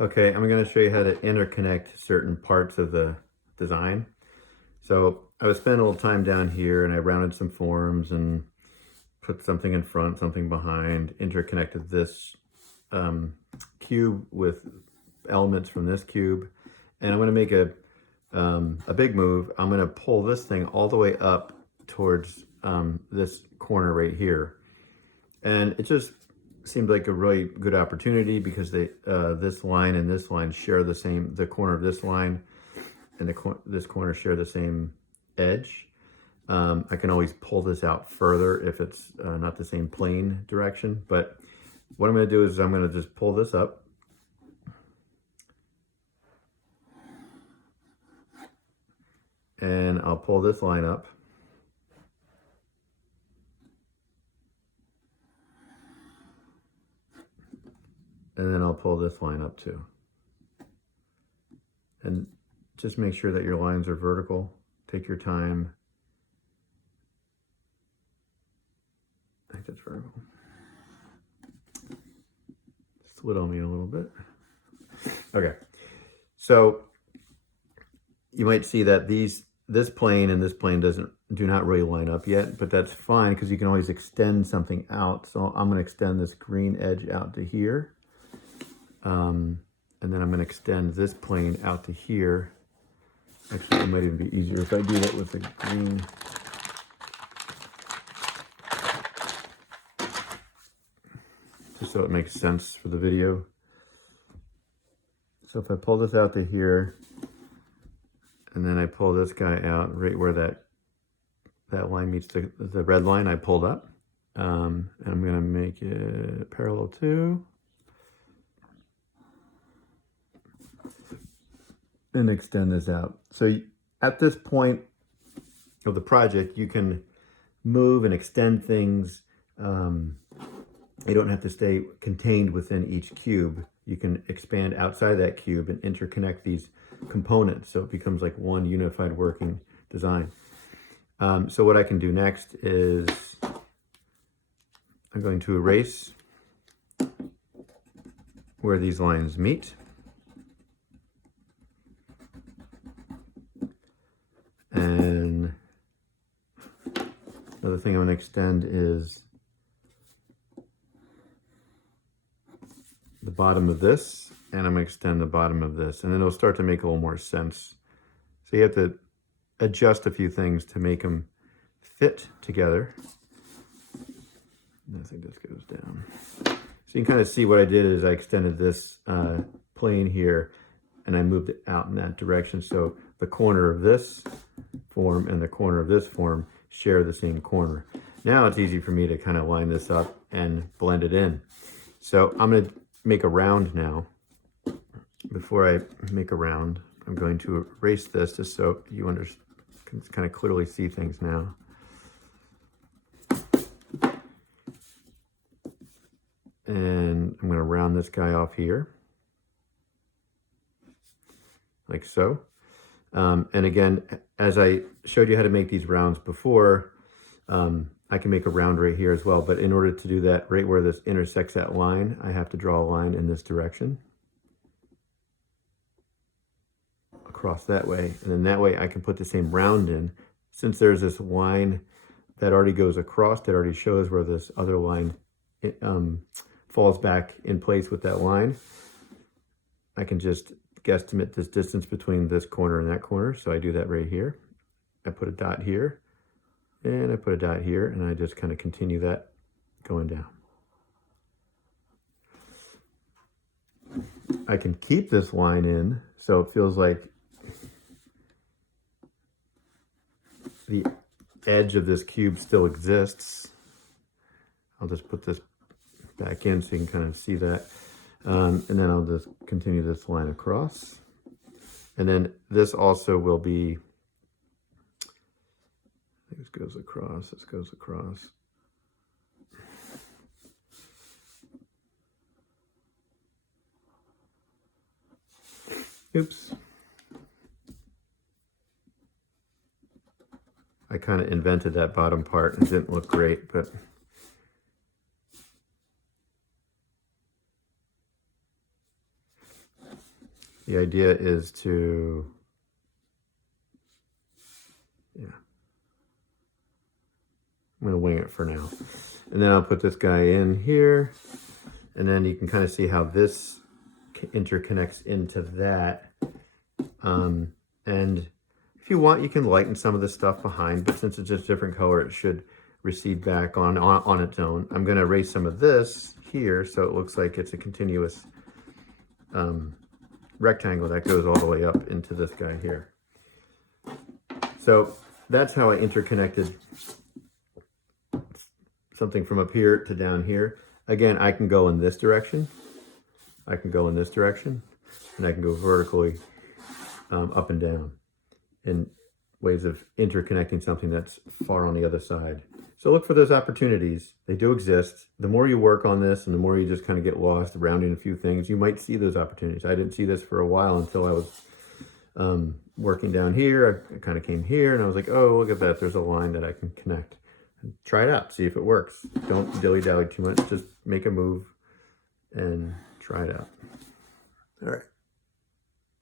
Okay, I'm going to show you how to interconnect certain parts of the design. So I was spending a little time down here and I rounded some forms and put something in front, something behind, interconnected this cube with elements from this cube. And I'm going to make a big move. I'm going to pull this thing all the way up towards this corner right here. And it just seemed like a really good opportunity because they this line and this line share the corner of this line and this corner share the same edge. I can always pull this out further if it's not the same plane direction, but what I'm going to do is I'm going to just pull this up. And I'll pull this line up. And then I'll pull this line up too. And just make sure that your lines are vertical. Take your time. I think that's vertical. Slid on me a little bit. Okay. So you might see that this plane and this plane do not really line up yet, but that's fine because you can always extend something out. So I'm going to extend this green edge out to here. And then I'm going to extend this plane out to here. Actually, it might even be easier if I do that with the green. Just so it makes sense for the video. So if I pull this out to here, and then I pull this guy out right where that line meets the red line I pulled up. And I'm going to make it parallel to. And extend this out. So at this point of the project, you can move and extend things. You don't have to stay contained within each cube. You can expand outside that cube and interconnect these components so it becomes like one unified working design. So what I can do next is I'm going to erase where these lines meet. And another thing I'm going to extend is the bottom of this, and I'm going to extend the bottom of this, and then it'll start to make a little more sense. So you have to adjust a few things to make them fit together. And I think this goes down. So you can kind of see what I did is I extended this plane here, and I moved it out in that direction. So the corner of this form and the corner of this form share the same corner. Now it's easy for me to kind of line this up and blend it in. So I'm going to make a round now. Before I make a round, I'm going to erase this just so you can kind of clearly see things now. And I'm going to round this guy off here, like so. And again, as I showed you how to make these rounds before, I can make a round right here as well. But in order to do that, right where this intersects that line, I have to draw a line in this direction. Across that way. And then that way I can put the same round in. Since there's this line that already goes across, that already shows where this other line falls back in place with that line, I can just guesstimate this distance between this corner and that corner. So I do that right here. I put a dot here and I put a dot here, and I just kind of continue that going down. I can keep this line in so it feels like the edge of this cube still exists. I'll just put this back in so you can kind of see that. And then I'll just continue this line across. And then this also will be, this goes across, this goes across. Oops. I kind of invented that bottom part and it didn't look great, but the idea is to, yeah, I'm going to wing it for now. And then I'll put this guy in here, and then you can kind of see how this interconnects into that. And if you want, you can lighten some of the stuff behind, but since it's just different color, it should recede back on its own. I'm going to erase some of this here so it looks like it's a continuous rectangle that goes all the way up into this guy here. So that's how I interconnected something from up here to down here. Again, I can go in this direction, I can go in this direction, and I can go vertically up and down in ways of interconnecting something that's far on the other side. So look for those opportunities. They do exist. The more you work on this and the more you just kind of get lost rounding a few things, you might see those opportunities. I didn't see this for a while until I was working down here. I kind of came here and I was like, oh, look at that. There's a line that I can connect. Try it out. See if it works. Don't dilly-dally too much. Just make a move and try it out. All right.